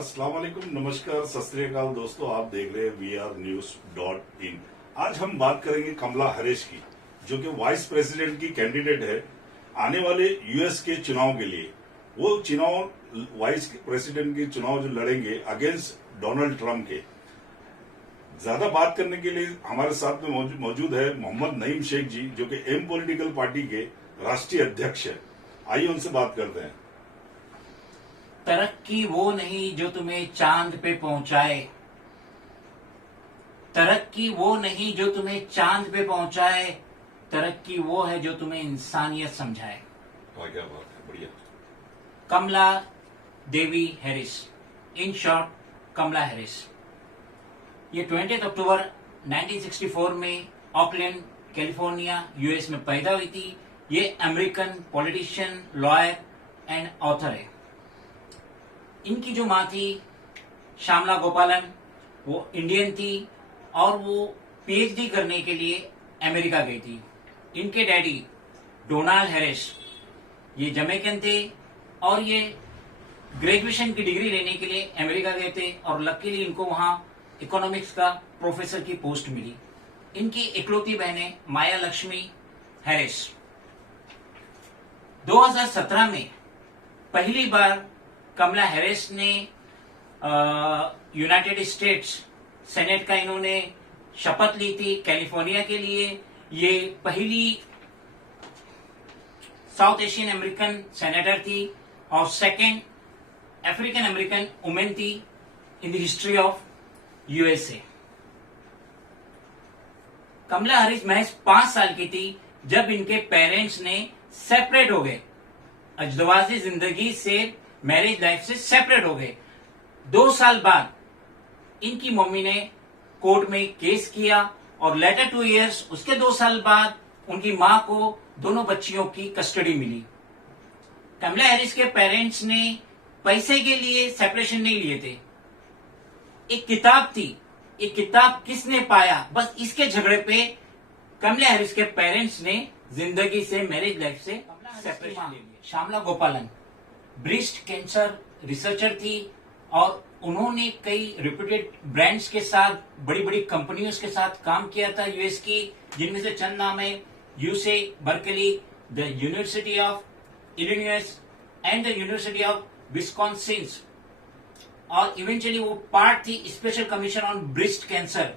अस्सलाम वालेकुम, नमस्कार, सत श्री अकाल दोस्तों। आप देख रहे हैं VRnews.in। आज हम बात करेंगे कमला हैरिस की, जो कि वाइस प्रेसिडेंट की कैंडिडेट है आने वाले यूएस के चुनाव के लिए। वो चुनाव वाइस प्रेसिडेंट के चुनाव जो लड़ेंगे अगेंस्ट डोनाल्ड ट्रंप के। ज्यादा बात करने के लिए हमारे साथ में मौजूद है मोहम्मद नईम शेख जी, जो कि एम पॉलिटिकल पार्टी के राष्ट्रीय अध्यक्ष है। आइए उनसे बात करते हैं। तरक्की वो नहीं जो तुम्हें चांद पे पहुंचाए, तरक्की वो नहीं जो तुम्हें चांद पे पहुंचाए, तरक्की वो है जो तुम्हें इंसानियत समझाए। क्या बात है, बढ़िया। Kamala Devi Harris, in short Kamala Harris, ये 20 अक्टूबर 1964 में ऑकलैंड कैलिफोर्निया यूएस में पैदा हुई थी। ये American politician, lawyer and author है। इनकी जो माँ थी श्यामला गोपालन, वो इंडियन थी और वो पीएचडी करने के लिए अमेरिका गई थी। इनके डैडी डोनाल्ड हैरिस, ये जमैकन थे और ये ग्रेजुएशन की डिग्री लेने के लिए अमेरिका गए थे और लकीली इनको वहां इकोनॉमिक्स का प्रोफेसर की पोस्ट मिली। इनकी इकलौती बहनें माया लक्ष्मी हैरिस। 2017 में पहली बार कमला हैरिस ने यूनाइटेड स्टेट्स सेनेट का इन्होंने शपथ ली थी कैलिफोर्निया के लिए। ये पहली साउथ एशियन अमेरिकन सेनेटर थी और सेकंड अफ्रीकन अमेरिकन वुमेन थी in the history of USA. Kamala Harris महज 5 साल की थी जब इनके पेरेंट्स ने सेपरेट हो गए, अजदवाजी जिंदगी से, मैरिज लाइफ से सेपरेट हो गए। 2 साल बाद इनकी मम्मी ने कोर्ट में केस किया और लेटर 2 इयर्स, उसके 2 साल बाद उनकी मां को दोनों बच्चियों की कस्टडी मिली। कमला हैरिस के पेरेंट्स ने पैसे के लिए सेपरेशन नहीं लिए थे। एक किताब थी, एक किताब किसने पाया, बस इसके झगड़े पे कमला हैरिस के पेरेंट्स ने जिंदगी से, मैरिज लाइफ से सेपरेशन ले लिया। श्यामला गोपालन ब्रेस्ट कैंसर रिसर्चर थी और उन्होंने कई रिप्यूटेड ब्रांड्स के साथ, बड़ी बड़ी कंपनियों के साथ काम किया था यूएस की, जिनमें से चंद नाम है UC Berkeley, the university of Illinois and the university of Wisconsin. और इवेंचुअली वो पार्ट थी special commission on breast cancer.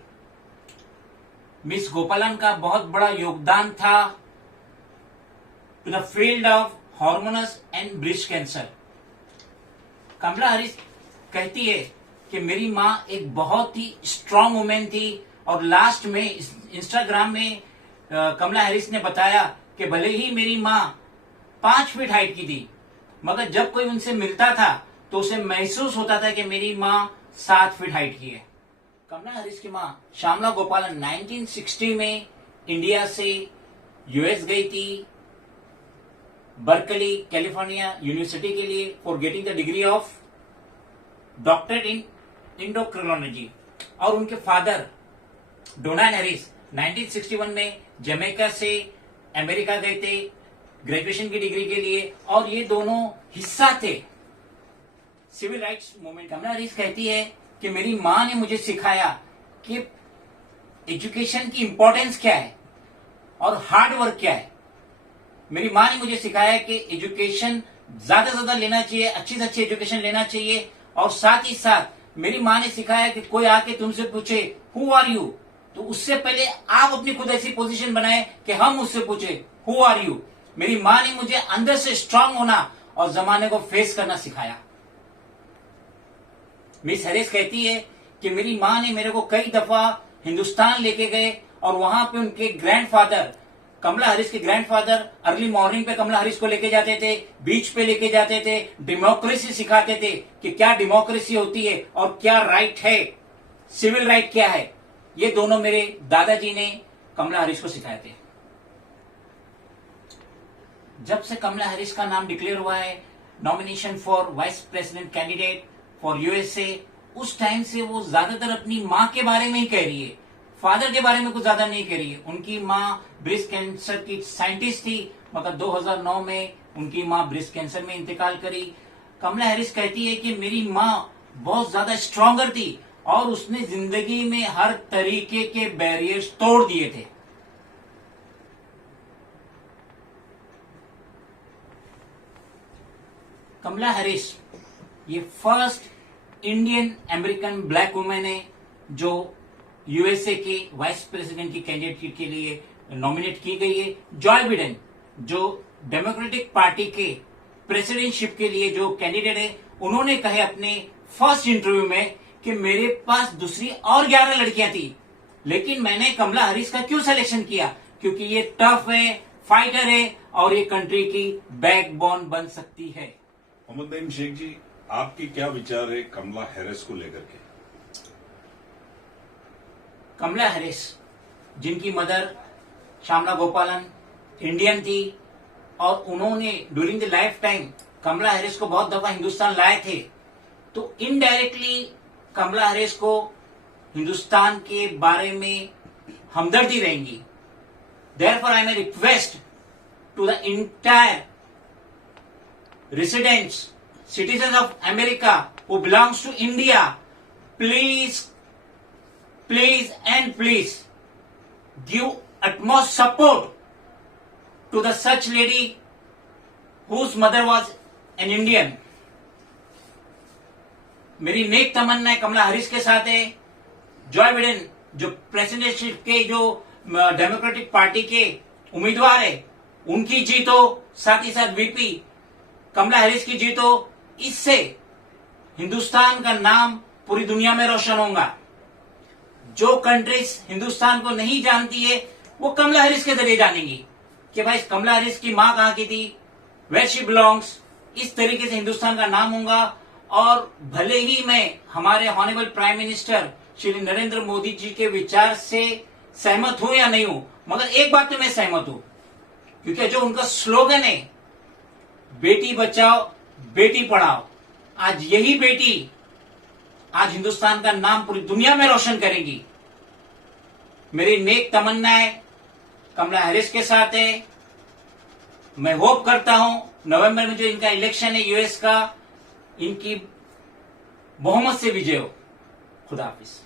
Miss Gopalan का बहुत बड़ा योगदान था to the field of hormones and breast cancer. Kamala Harris कहती है कि मेरी मां एक बहुत ही स्ट्रांग वुमेन थी और लास्ट में इंस्टाग्राम में कमला हैरिस ने बताया कि भले ही मेरी मां 5 फीट हाइट की थी, मगर जब कोई उनसे मिलता था तो उसे महसूस होता था कि मेरी मां 7 फीट हाइट की है। कमला हैरिस की मां श्यामला गोपालन 1960 में इंडिया से यूएस गई थी, बर्कली कैलिफोर्निया यूनिवर्सिटी के लिए, for getting the degree of doctorate in endocrinology. और उनके फादर डोनाल्ड हैरिस 1961 में जमैका से अमेरिका गए थे ग्रेजुएशन की डिग्री के लिए और ये दोनों हिस्सा थे सिविल राइट्स मूवमेंट। कमला हैरिस कहती है कि मेरी मां ने मुझे सिखाया कि एजुकेशन की इंपॉर्टेंस क्या है और हार्ड वर्क क्या है। मेरी मां ने मुझे सिखाया कि एजुकेशन ज्यादा से ज्यादा लेना चाहिए, अच्छी से अच्छी एजुकेशन लेना चाहिए। और साथ ही साथ मेरी मां ने सिखाया कि कोई आके तुमसे पूछे हु आर यू, तो उससे पहले आप अपनी खुद ऐसी पोजीशन बनाए कि हम उससे पूछे हु आर यू। मेरी मां ने मुझे अंदर से स्ट्रांग होना और जमाने को फेस करना सिखाया। मिस हैरिस कहती है कि मेरी मां ने मेरे को कई दफा हिंदुस्तान लेके गए और वहां पे उनके ग्रैंडफादर, कमला हैरिस के ग्रैंडफादर अर्ली मॉर्निंग पे कमला हैरिस को लेके जाते थे, बीच पे लेके जाते थे, डेमोक्रेसी सिखाते थे कि क्या डेमोक्रेसी होती है और क्या राइट है, सिविल राइट क्या है। ये दोनों मेरे दादाजी ने कमला हैरिस को सिखाए थे। जब से कमला हैरिस का नाम डिक्लेयर हुआ है nomination for vice president candidate for USA, उस टाइम से वो ज्यादातर अपनी मां के बारे में ही कह रही है, फादर के बारे में कुछ ज्यादा नहीं कह रही है। उनकी मां ब्रेस्ट कैंसर की साइंटिस्ट थी, मगर 2009 में उनकी मां ब्रेस्ट कैंसर में इंतकाल करी। कमला हैरिस कहती है कि मेरी माँ बहुत ज्यादा स्ट्रॉन्गर थी और उसने जिंदगी में हर तरीके के बैरियर्स तोड़ दिए थे। कमला हैरिस ये first Indian American black women है जो यूएसए के वाइस प्रेसिडेंट की कैंडिडेट के लिए नॉमिनेट की गई है। जॉय बिडेन जो डेमोक्रेटिक पार्टी के प्रेसिडेंटशिप के लिए जो कैंडिडेट है, उन्होंने कहे अपने फर्स्ट इंटरव्यू में कि मेरे पास दूसरी और 11 लड़कियां थी, लेकिन मैंने कमला हैरिस का क्यों सिलेक्शन किया, क्योंकि ये टफ है, फाइटर है और ये कंट्री की बैकबोन बन सकती है। मोहम्मद नईम शेख जी, आपके क्या विचार है कमला हैरिस को लेकर के? कमला हैरिस जिनकी मदर श्यामला गोपालन इंडियन थी और उन्होंने during the lifetime Kamala Harris को बहुत दफा हिंदुस्तान लाए थे, तो इनडायरेक्टली कमला हैरिस को हिंदुस्तान के बारे में हमदर्दी रहेंगी। Therefore I may request to the entire residents, citizens of America who belongs to India, please and please give utmost support to the such lady whose mother was an Indian. मेरी नेक तमन्ना है कमला Harris के साथ है। Joy Biden जो presidentship के जो democratic party के उम्मीदवार है, उनकी जीत हो, साथ ही साथ वीपी कमला हैरिस की जीत हो। इससे हिंदुस्तान का नाम पूरी दुनिया में रोशन होगा। जो कंट्रीज हिंदुस्तान को नहीं जानती है वो कमला हैरिस के जरिए जानेंगी कि भाई कमला हैरिस की मां कहां की थी, वेयर शी बिलोंग्स। इस तरीके से हिंदुस्तान का नाम होगा। और भले ही मैं हमारे honourable prime minister Shri Narendra Modi ji के विचार से सहमत हूं या नहीं हूं, मगर एक बात तो मैं सहमत हूं, क्योंकि जो उनका स्लोगन है बेटी बचाओ बेटी पढ़ाओ, आज यही बेटी आज हिंदुस्तान का नाम पूरी दुनिया में रोशन करेगी। मेरी नेक तमन्नाएं कमला हैरिस के साथ है। मैं होप करता हूं नवंबर में जो इनका इलेक्शन है यूएस का, इनकी बहुमत से विजय हो। खुदा हाफिज।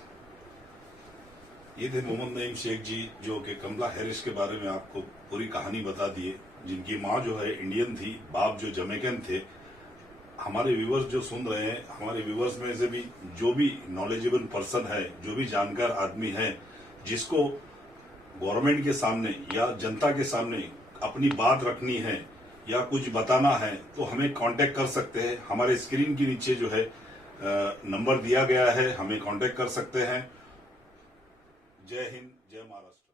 ये थे मोहम्मद नईम शेख जी जो कि कमला हैरिस के बारे में आपको पूरी कहानी बता दिए, जिनकी मां जो है इंडियन थी, बाप जो जमैकन थे। हमारे व्यूवर्स जो सुन रहे हैं, हमारे व्यूवर्स में से भी जो भी नॉलेजेबल पर्सन है, जो भी जानकार आदमी है, जिसको गवर्नमेंट के सामने या जनता के सामने अपनी बात रखनी है या कुछ बताना है, तो हमें कांटेक्ट कर सकते हैं। हमारे स्क्रीन के नीचे जो है नंबर दिया गया है, हमें कांटेक्ट कर सकते हैं। जय हिंद, जय महाराष्ट्र।